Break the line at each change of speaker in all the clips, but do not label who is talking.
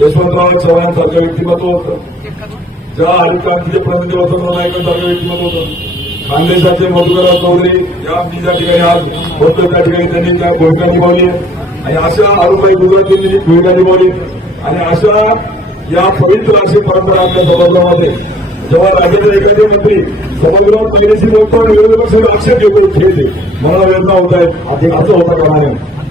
यशवंतराव चव्हाण सारखं व्यक्तिमत्व होतं ज्या हरिकांतीचे प्रतिनिधी वसंतराव नाईकांसारखं व्यक्तिमत्व होतं खानदेशाचे मधुकरराव चौधरी या मी ज्या ठिकाणी आज होतो त्या ठिकाणी त्यांनी त्या भूमिका निभावली आणि अशा आरोपाई गुजरातींनी भूमिका निभावली आणि अशा या पवित्र अशी परंपरा आपल्या सभागृहामध्ये जेव्हा राज्याचे एखादे मंत्री सभागृहात पहिल्याशी बोलतो आणि विरोधी पक्ष आक्षेप घेतो खेळते मला वेदना होत आहेत असं होता कामा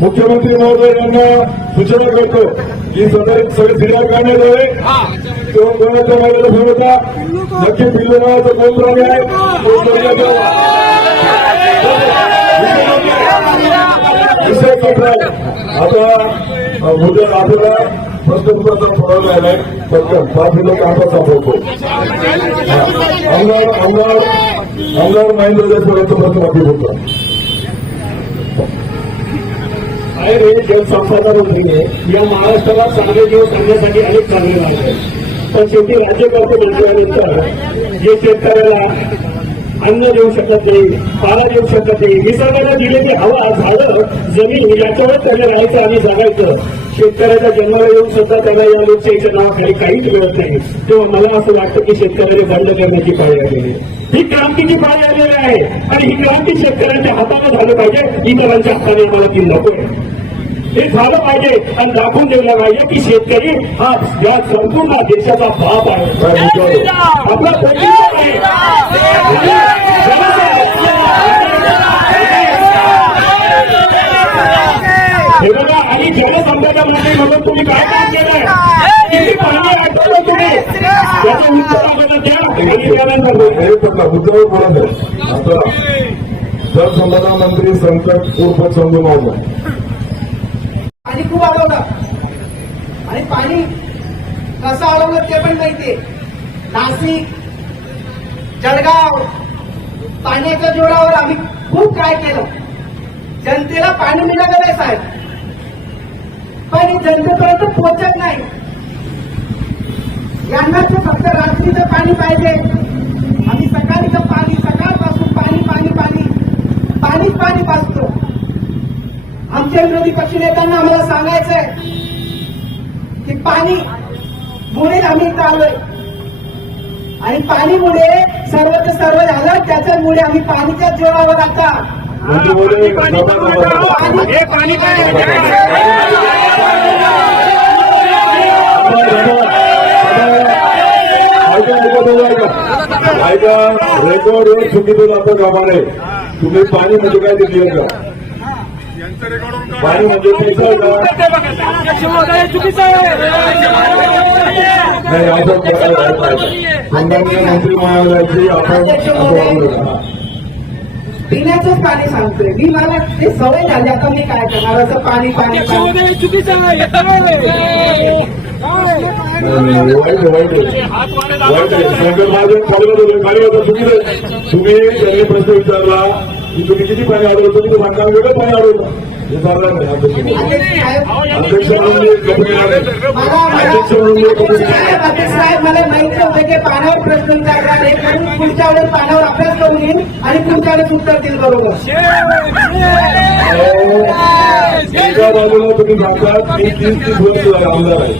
मुख्यमंत्री महोदय यांना सूचना करतो की सदर सगळे सिरियल काढण्यात यावे. तो कोणाच्या महिलेला फोन होता. नक्की पिल्लू नावाचं कोण प्राणी आहे. विषय कटला आता उद्या आपल्याला प्रश्नोत्तराचा पडवला आहे पटकन पाच कामकाज संपवतो. हा. आमदार आमदार आमदार महेंद्र देशमुखांचा प्रश्न बाकी बाहेर
आहे मंत्रीने या महाराष्ट्राला चांगले दिवस आणण्यासाठी अनेक चांगले लागले पण शेवटी राज्यकर्ते म्हटल्यानंतर जे शेतकऱ्याला अन्न देऊ शकत नाही पाला देऊ शकत नाही निसर्गाने दिलेली हवा झाडं जमीन याच्यावर त्याला राहायचं आणि जगायचं. शेतकऱ्याच्या जन्माला येऊन सुद्धा त्याला या लोकशाहीच्या नावाखाली काहीच मिळत नाही. तेव्हा मला असं वाटतं की शेतकऱ्याने बंद करण्याची पाळी आलेली ही क्रांतीची पाळी आलेली आहे. आणि ही क्रांती शेतकऱ्यांच्या हाताने झालं पाहिजे. इतरांच्या हाताने मला ती नको आहे. हे झालं पाहिजे. आणि दाखवून दिलं पाहिजे की शेतकरी हा या संपूर्ण देशाचा बाप आहे. आपला. हे बघा आणि जलसंपदा मंत्री म्हणून तुम्ही काय काम केलंय? किती पाणी आठवलं तुम्ही? त्याचं उत्तर आम्हाला द्या. आणि त्यानंतर बोला.
पटला मुद्द्यावर बोलत आहे आता जलसंपदा मंत्री संकट उर्फ चंदू मावला
पाणी खूप अडवलं आणि पाणी कसं अडवलं ते पण माहितीये. नाशिक जळगाव पाण्याच्या जोरावर आम्ही खूप काय केलं. जनतेला पाणी मिळालं नाही साहेब. पण हे जनतेपर्यंत पोहोचत नाही. यांना तर फक्त रात्रीचं पाणी पाहिजे. आम्ही सकाळीचं पाणी सकाळपासून पाणी पाणी पाणी पाणीच पाणी पाचतो आमच्या विरोधी पक्षनेत्यांना आम्हाला सांगायचंय. पाणी मुळे आम्ही आलोय आणि पाणीमुळे सर्वच सर्व झालं त्याच्यामुळे आम्ही पाणीच्या जोरावर आता
पाणी हे पाणी
ऐका रेकॉर्ड चुकीचं जातं कामा नये तुम्ही पाणी म्हणजे काय पाणी म्हणजे पैसा का
चुकीचं आहे
नाही असं सन्माननीय मंत्री आपण.
पिण्याचंच पाणी सांगतोय. मी मला ते सवय झाली आता मी काय करणार? असं पाणी पाणी
चुकीचं.
तुम्ही त्यांनी प्रश्न विचारला. की तुम्ही किती पाणी अडवलं तुम्ही तर बांधकाम वेगळं पाणी अडवलं हे चालणार नाही अध्यक्ष
अध्यक्ष साहेब
अध्यक्ष म्हणून कमी आहे.
मला
अध्यक्ष म्हणून कमी
साहेब अध्यक्ष साहेब मला माहीत नव्हतं की पाण्यावर प्रश्न विचारणार आहे म्हणून पुढच्या वेळेस पाण्यावर अभ्यास करून येईन आणि पुढच्या वेळेस उत्तर देईल बरोबर.
एका बाजूला तुम्ही सांगतात मी तीस तीस वर्ष झाले आमदार आहे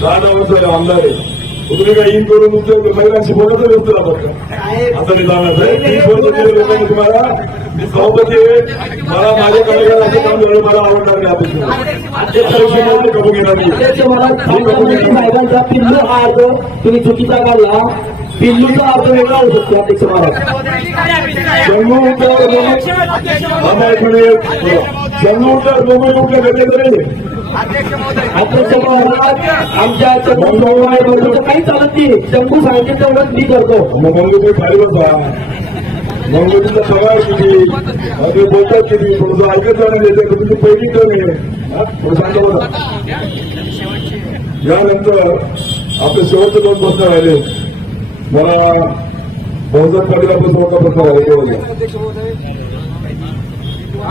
दहा झाले आमदार आहे तुम्ही काही इन करून तुमच्या महिलांशी बोलत व्यस्त राहतात का असं मी सांगत आहे तीस वर्ष दिले लोकांनी तुम्हाला मी सभापती आहे मला माझ्या कार्यक्रम असं काम झालं मला आवडणार नाही अध्यक्ष कबूल घेणार नाही
अध्यक्ष मला सांगितलं साहेबांचा पिल्लू हा अर्थ तुम्ही चुकीचा काढला पिल्लूचा अर्थ वेगळा होऊ शकतो अध्यक्ष महाराज
जम्मू उठल्यावर आम्हाला एक मिनिट जम्मू उठल्यावर मुंबई उठल्या भेटले तरी
अध्यक्ष महोदय, आमच्या काही चालत नाही. शंभू सांगितलं तेवढंच मी करतो.
मग मंगळूर खाली बसा मंगळूरचा पगार किती? आणि बोलतात किती? थोडंसं ऐकत जाणार येते तुमची पहिली टर्न आहे? थोडं सांगा बघा यानंतर आपले शेवटचे दोन प्रश्न राहिले. मला बहुजन पाटील मोठा प्रश्न राहिले.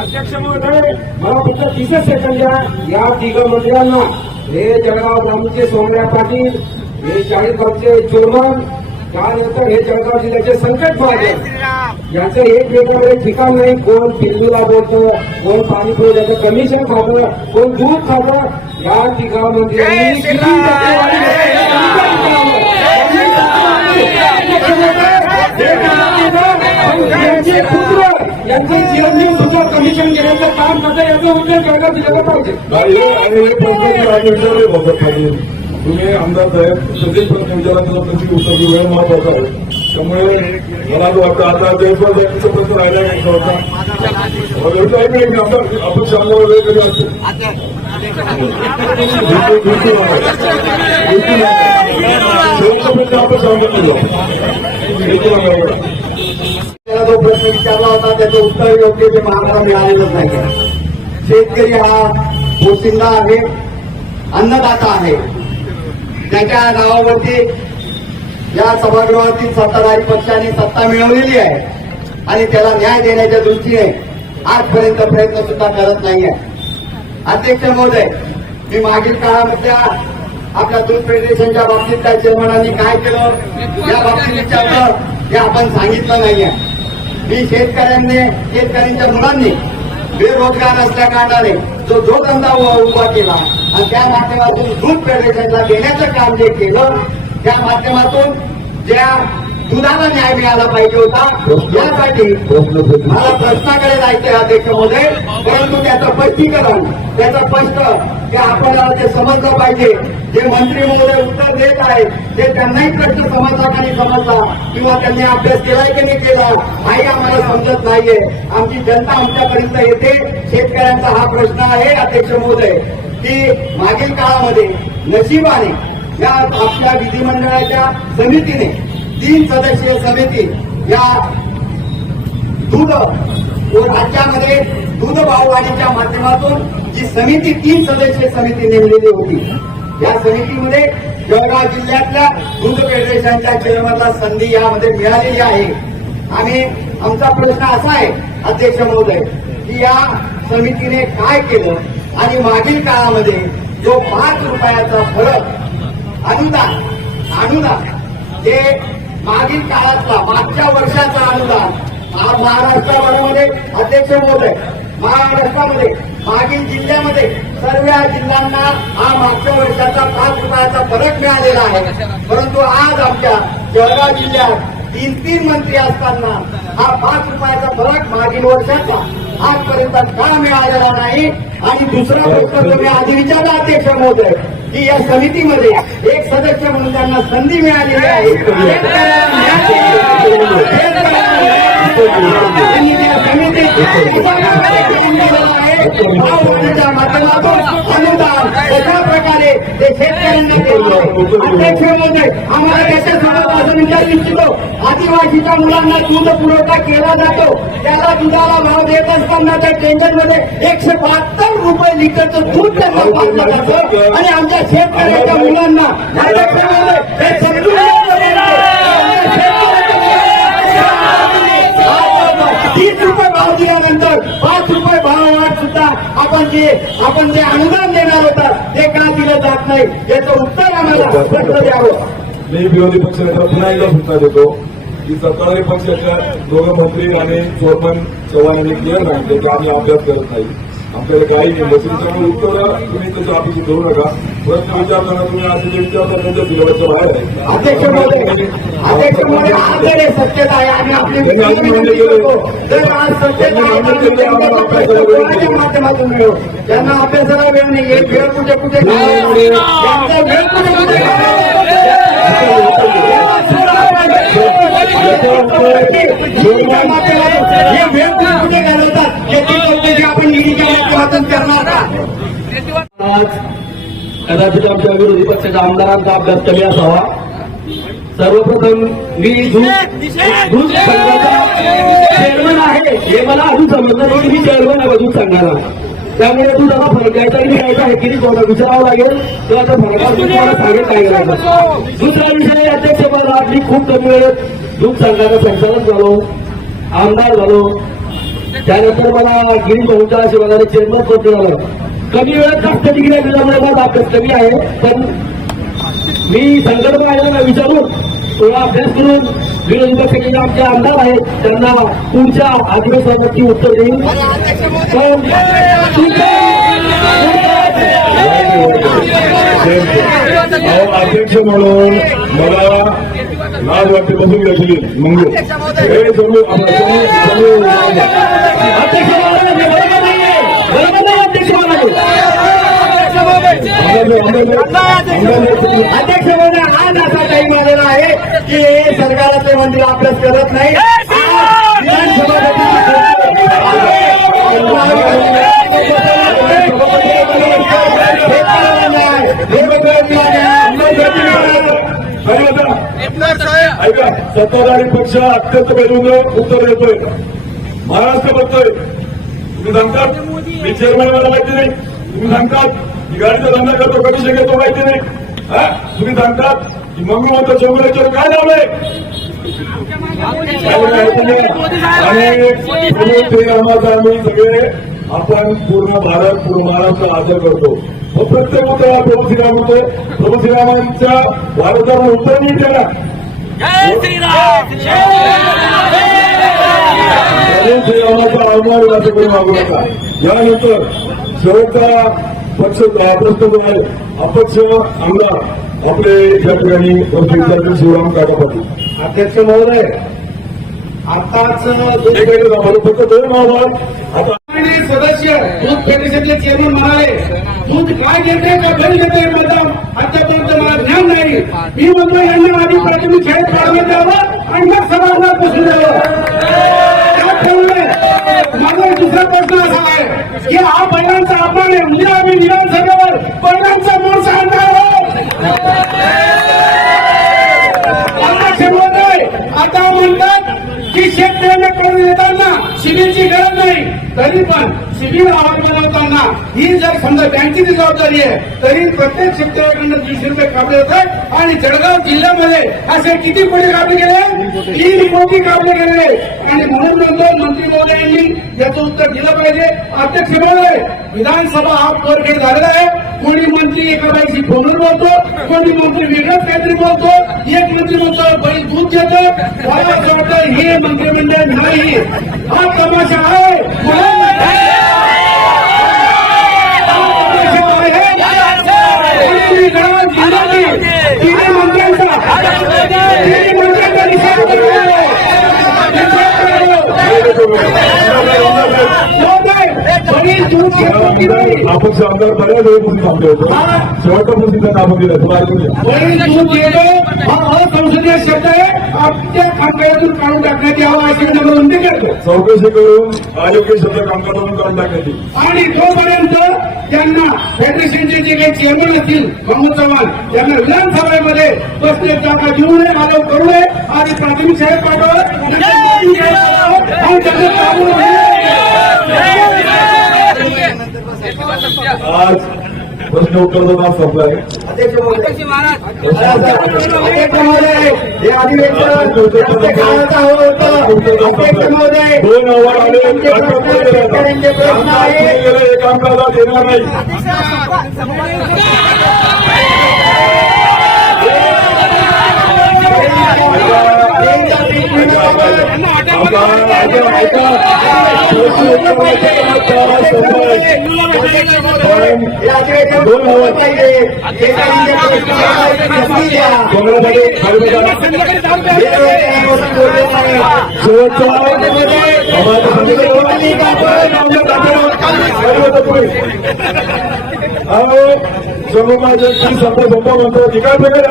अध्यक्ष महोदय मला फक्त तीसच सेकंद द्या. या तिघ मंत्र्यांना. हे जळगाव ग्रामचे सोमया पाटील हे चाळीसगावचे चोरमन त्यानंतर हे जळगाव जिल्ह्याचे संकट पाटील याचं एक वेगळं ठिकाण नाही कोण पिल्लूला बोलतं कोण पाणीपुरी त्याचं कमिशन खातं कोण दूध खातं. या तिघा मंत्र्यांनी किती यांचे पुत्र यांचे चिरंजीव सुद्धा कमिशन घेण्याचं काम करता याचं उद्योग जळगाव जिल्ह्याला पाहिजे.
तुम्ही आमदार साहेब सतीश प्रश्न विचारा त्याला तुमची उत्तर वेळ महत्त्वाचा आहे त्यामुळे मला असं वाटतं आता जयस्वाल साहेबांचा प्रश्न राहिला नाही होता आपण चांगला वेळ कधी असतो? नाही. आपण सांगत
प्रश्न विचारला होता त्याचं उत्तर योग्य ते आम्हाला मिळालेलंच नाही शेतकरी हा पोशिंदा आहे अन्नदाता आहे. त्याच्या नावावरती या सभागृहातील सत्ताधारी पक्षाने सत्ता मिळवलेली आहे आणि त्याला न्याय देण्याच्या दृष्टीने आजपर्यंत प्रयत्न सुद्धा करत नाहीये. अध्यक्ष महोदय मी मागील काळामधल्या आपल्या दूध फेडरेशनच्या बाबतीत त्या चेअरमनांनी काय केलं? या बाबतीत विचारलं हे आपण सांगितलं नाहीये. मी शेतकऱ्यांनी शेतकऱ्यांच्या मुलांनी बेरोजगार असल्या कारणाने जो जो उभा केला आणि त्या माध्यमातून दूध प्रदेशाला देण्याचं काम जे केलं त्या माध्यमातून ज्या दुधाला न्याय मिळाला पाहिजे होता. यासाठी मला प्रश्नाकडे जायचे आहे, अध्यक्ष महोदय परंतु त्याचं स्पष्टीकरण त्याचं स्पष्ट ते आपल्याला ते समजलं पाहिजे जे मंत्री महोदय उत्तर देत आहेत ते त्यांनाही प्रश्न समजला का नाही समजला किंवा त्यांनी अभ्यास केलाय की नाही केला हाही आम्हाला समजत नाहीये. आमची जनता आमच्यापर्यंत येते. शेतकऱ्यांचा हा प्रश्न आहे अध्यक्ष महोदय की मागील काळामध्ये नशिबाने या आपल्या विधिमंडळाच्या समितीने तीन सदस्यीय समिती या दूध राज्यामध्ये दूध भाववाढीच्या माध्यमातून जी समिती तीन सदस्यीय समिती नेमलेली होती. या समितीमध्ये जळगाव जिल्ह्यातल्या दूध फेडरेशनच्या चेअरमनला संधी यामध्ये मिळालेली आहे. आणि आमचा प्रश्न असा आहे अध्यक्ष महोदय की या समितीने काय केलं? आणि मागील काळामध्ये जो पाच रुपयाचा फरक अनुदान अनुदान जे मागील काळातला मागच्या वर्षाचा अनुदान हा महाराष्ट्रामध्ये अध्यक्ष महोदय महाराष्ट्रामध्ये मागील जिल्ह्यामध्ये सर्व जिल्ह्यांना हा मागच्या वर्षाचा पाच रुपयाचा फरक मिळालेला आहे. परंतु आज आमच्या जळगाव जिल्ह्यात तीन तीन मंत्री असताना हा पाच रुपयाचा फरक मागील वर्षाचा आजपर्यंत का मिळालेला नाही? आणि दुसरा प्रश्न तुम्ही आधी विचारला अध्यक्ष महोदय. की या समितीमध्ये एक सदस्य म्हणून त्यांना संधी मिळालेली आहे. माध्यमातून अनुदान प्रकारे ते शेतकऱ्यांना अध्यक्ष महोदय आम्हाला त्याच्यासमोर विचार इच्छितो आदिवासीच्या मुलांना दूध पुरवठा केला जातो. त्याला दुधाला भाव देत असताना त्या टेंडरमध्ये एकशे बहात्तर रुपये लिटरचं दूध त्यांना पाजलं जातं. आणि आमच्या शेतकऱ्याच्या मुलांना हे तीस रुपये भाव दिल्यानंतर पाच रुपये भाव वाढ सुद्धा आपण जे आपण जे अनुदान देणार होता ते का दिलं जात नाही. याचं उत्तर आम्हाला स्पष्ट द्यावं.
मी विरोधी पक्षनेता पुन्हा एकदा सूचना देतो की सत्ताधारी पक्षाच्या दोघं मंत्री आणि चोरमन चव्हाण यांनी क्लिअर सांगितलं की आम्ही अभ्यास करत नाही. आमच्याकडे काही नाही. बसेल त्यामुळे उत्तर तुम्ही तसं ऑफिस देऊ नका. प्रश्न विचारताना तुम्ही असे जे विचारता त्यांच्या सिलेबसच्या बाहेर आहे.
अध्यक्ष महोदय अध्यक्ष महोदय आज जर सत्यता आहे. आणि आपली
त्यांनी.
जर आज सत्यता कोणाच्या माध्यमातून अभ्यासाला वेळ नाही. एक वेळ कुठे कुठे वेळ कुठे घालवतात? माध्यमातून करणार का? आज
कदाचित आमच्या विरोधी पक्षाच्या आमदारांचा अभ्यास कमी असावा. सर्वप्रथम मी दूध दूध संघाचा चेअरमन आहे हे मला अजून समजलं नाही की मी चेअरमन आहे दूध संघाला. त्यामुळे दुधाला फरक घ्यायचा आणि घ्यायचा आहे की कोणा विचारावं लागेल. तेव्हा त्या तुम्हाला सांगेल काय करायचं. दुसरा विषय अध्यक्षपदात मी खूप कमी वेळेत दूध संघाचा संचालक झालो आमदार झालो त्यानंतर मला गिरीश भाऊच्या आशीर्वादाने चेअरमन पद झालं कमी वेळात जास्त डिग्री दिल्यामुळे माझा अभ्यास कमी आहे. पण मी संदर्भ आयोगाला विचारून थोडा अभ्यास करून विरोधी पक्षाचे आमचे आमदार आहेत त्यांना पुढच्या अधिवेशनाची उत्तर
देईल अध्यक्ष म्हणून मला लाज वाटते बसून घ्यायची मंगू हे समजू
अध्यक्ष महोदय, हे आज असा टाईम आलेला आहे की सरकाराचे मंत्री अभ्यास करत नाही.
सत्ताधारी पक्ष अत्यंत बेलून उत्तर देतोय. महाराष्ट्र बघतोय. तुम्ही सांगतात मी चेअरमॅन मला माहिती नाही. तुम्ही सांगतात मी गाडीचा धंदा करतो कमिशन घेतो माहिती नाही. हा? तुम्ही सांगतात की मम्मी म्हणतो चौघड्याच्यावर काय लावलंय? आणि आम्ही सगळे आपण पूर्ण भारत पूर्ण महाराष्ट्र आदर करतो. प्रत्येक उत्तर प्रभू श्रीराम होतो. प्रभू श्रीरामांच्या भारतावर उत्तर मी त्याला
जय श्रीराम
प्रभू श्रीरामाचा अवमान असं करून मागू नका यानंतर शेवटचा पक्ष प्रश्न जो आहे अपक्ष आमदार आपले या ठिकाणी विद्यार्थी शिवराम काका पाटील
अध्यक्ष महोदय आताच
एक मिनिट थांबा. फक्त दोन आव्हान आता
आणि सदस्य दूध फेडरेशनचे चेअरमन म्हणाले दूध काय घेते का घरी घेते मॅडम? आतापर्यंत मला ज्ञान नाही. मी म्हणतो यांना आधी प्राथमिक खेळ काढण्यात द्यावं आणि मग सभागृहात बसून द्यावं. माझा दुसरा प्रश्न असा आहे की हा बैलांचा अपमान आहे उद्या आम्ही विधानसभेवर बैलांचा मोर्चा आणणार आता म्हणतात की शेतकऱ्यांना करून येताना शिबिरची गरज नाही तरी पण शिबिर ही जर समजा बँकेची जबाबदारी आहे तरी प्रत्येक शेतकऱ्याकडनं दीडशे रुपये कापले होतात आणि जळगाव जिल्ह्यामध्ये असे किती कोटी कापले गेले? तीन कोटी कापले गेले. आणि म्हणून म्हणतो मंत्री महोदयांनी याचं उत्तर दिलं पाहिजे. अध्यक्ष महोदय विधानसभा हा पोरखेड झालेला आहे. कोणी मंत्री एका बाईशी फोनवर बोलतो कोणी मंत्री वेगळंच काहीतरी बोलतो. एक मंत्री बोलतो बैल दूध घेतो. मला असं वाटतं हे मंत्रिमंडळ नाही. हा तमाशा आहे म्हणून हा तमाशा आहे. मंत्री जळगाव जिल्ह्यातील तिन्ही मंत्र्यांचा तिन्ही मंत्र्यांचा निषेध करतो. निषेध करतो. महोदय, बैल दूध घेतो की नाही
आपण आमदार बऱ्याच वेळेपासून थांबले होते शेवटपासून त्यांना नाव दिलं तुला ऐकून
असंसदीय शब्द आहे आमच्या कामकाजातून काढून टाकण्यात यावा अशी मी विनंती करतो
चौकशी करून अयोग्य शब्द कामकाजातून काढून टाकण्यात येईल
आणि तोपर्यंत त्यांना फेडरेशनचे जे काही चेअरमन असतील प्रमोद चव्हाण त्यांना विधानसभेमध्ये बसले जागा देऊ नये मालव करू नये. आणि प्राथमिक शाळेत पाठवा. आणि त्यांना काबू
आज प्रश्न उत्तरचा तास संपलाय
हे
दोन अहवाल आले एक कामकाजात येणार नाही दोन आव्हान काँग्रेससाठी खाली बघा. शेवटचा ठिकाण वगैरे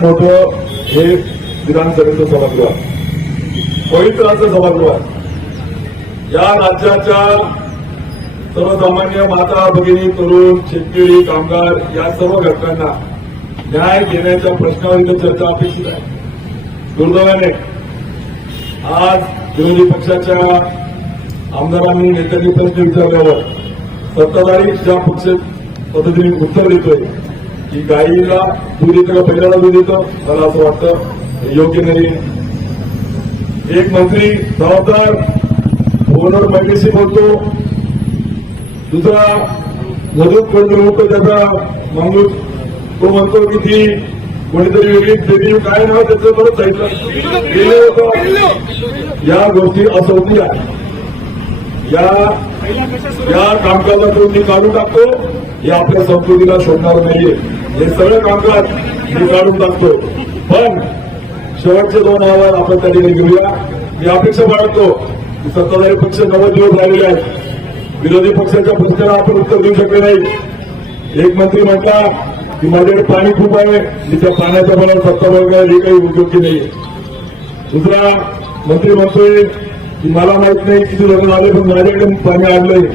मोठं हे विधानसभेचं सभागृह. पवित्राचं सभागृह. या राज्याच्या सर्वसामान्य माता भगिनी तरुण शेतकरी कामगार या सर्व घटकांना न्याय देण्याच्या प्रश्नावर इथं चर्चा अपेक्षित आहे. दुर्दैवाने आज विरोधी पक्षाच्या आमदारांनी नेत्यांनी प्रश्न विचारल्यावर सत्ताधारी ज्या पक्ष पद्धतीने उत्तर देतोय की गाईला दूध येतं का पहिल्याला दूध येतं मला असं वाटतं योग्य नाही. एक मंत्री जबाबदार ओनर महिलेशी बोलतो दुसरा मधून कोणतरी होतो त्याचा माणूस तो म्हणतो की ती कोणीतरी वेगळी बेबी काय नाव त्याचं? बरंच जायचं. गेले होतं. या गोष्टी असौती आहे. या या कामकाजातून मी काढून टाकतो. हे आपल्या संस्कृतीला शोधणार नाहीये. हे सगळं कामकाज मी काढून टाकतो. पण शेवटचे दोन अहवाल आपण त्या ठिकाणी घेऊया. मी अपेक्षा बाळगतो की सत्ताधारी पक्ष नव्वद दिवस राहिलेले आहेत. विरोधी पक्षाच्या प्रश्नाला आपण उत्तर देऊ शकले नाही. एक मंत्री म्हटला की माझ्याकडे पाणी खूप आहे. मी त्या पाण्याच्या मला सत्ता बघायला हे काही योग्य नाही. दुसरा मंत्री म्हणतोय की मला माहीत नाही किती लग्न आले पण माझ्याकडे पाणी आणलंय.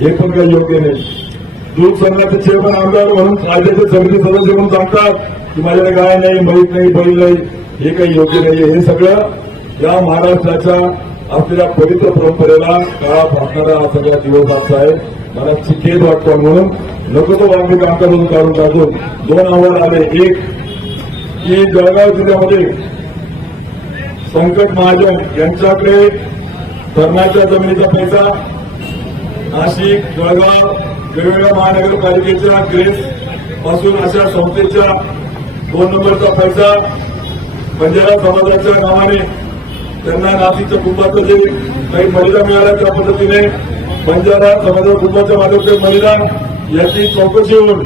हे पण काही योग्य नाही. दूध संघाचे चेअरमन आमदार म्हणून राज्याचे समिती सदस्य म्हणून सांगतात की माझ्याकडे गाय नाही म्हैस नाही बैल नाही. हे काही योग्य नाही हे सगळं या महाराष्ट्राच्या असलेल्या पवित्र परंपरेला काळा फासणारा हा सगळा दिवस आजचा आहे. मला चिकेत वाटतो म्हणून. नको तो वांगे कामकाजून काढून टाकून. दोन अहवाल आले. एक की जळगाव जिल्ह्यामध्ये संकट महाजन यांच्याकडे धरणाच्या जमिनीचा पैसा नाशिक जळगाव वेगवेगळ्या महानगरपालिकेच्या ग्रेस पासून अशा संस्थेच्या दोन नंबरचा पैसा बंजारा समाजाच्या नावाने त्यांना नाशिकच्या कुटुंबाचं जे काही महिला मिळाल्या त्या पद्धतीने बंजारा समाजा कुटुंबाच्या माध्यमातून महिला याची चौकशी होऊन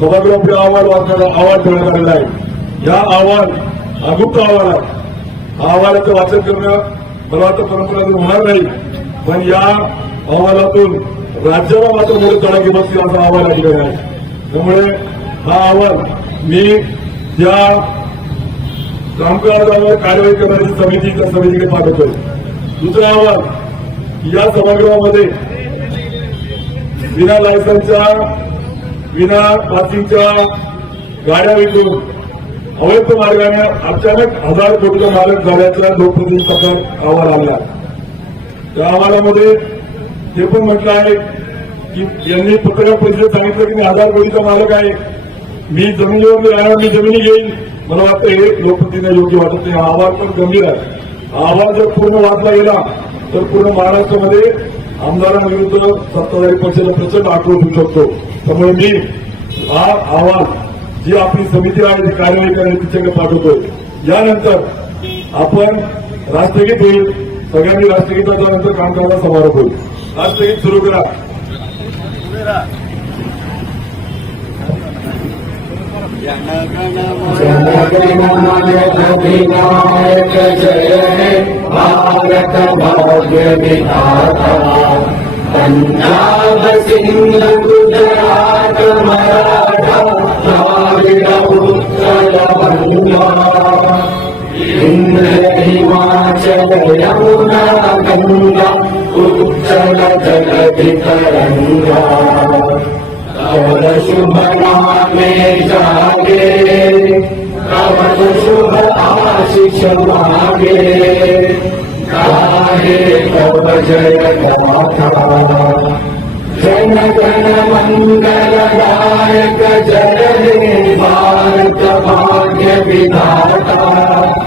सभागृह अहवाल वाचण्याचा अहवाल ठेवण्यात आलेला आहे. या अहवाल अगुप्त अहवाल आहे. हा अहवालाचं वाचन करणं मला वाटतं परंपरातून होणार नाही. पण या अहवालातून राज्याला मात्र मोठे तडाखे बसतील असा अहवाल आलेला आहे. त्यामुळे हा अहवाल मी या कामकाजावर कारवाई करणारी समिती त्या समितीकडे पाठवतोय. दुसरं आव्हान या सभागृहामध्ये विना लायसन्सच्या विना पासिंगच्या गाड्या विकून अवैध मार्गाने अचानक हजार कोटीचा मालक झाल्याचा लोकप्रतिनिधी तक्रार अहवाल आला. त्या अहवालामध्ये हे पण म्हटलं आहे की यांनी पत्रकार परिषदेत सांगितलं की मी हजार कोटीचा मालक आहे. मी जमिनीवर राहणार मी जमिनी घेईन. मला वाटतं हे लोकप्रतिनिधी योग्य वाटत नाही. हा पण गंभीर आहे. हा जर पूर्ण वाचला गेला तर पूर्ण महाराष्ट्रामध्ये आमदारांविरुद्ध सत्ताधारी पक्षाला प्रचंड आक्रोश होऊ शकतो. त्यामुळे मी हा आवाज जी आपली समिती आहे ती कार्यवाही करायला तिच्याकडे पाठवतोय. यानंतर आपण राष्ट्रगीत होईल. सगळ्यांनी राष्ट्रगीताच्या नंतर कामकाजा समारोप होईल. राष्ट्रगीत सुरू करा.
जनगणमयभिनायक जय हे भारत जनभिमाय च जय भागत भजिता पञ्जातमराठ यमुना गङ्गा उत्तर जगति तरङ्गा शुभ नामे जागे कवल शुभ आशिष मागे गाहे कव जय गाथा जन गण मंगल गायक जय हे भारत भाग्य विधाता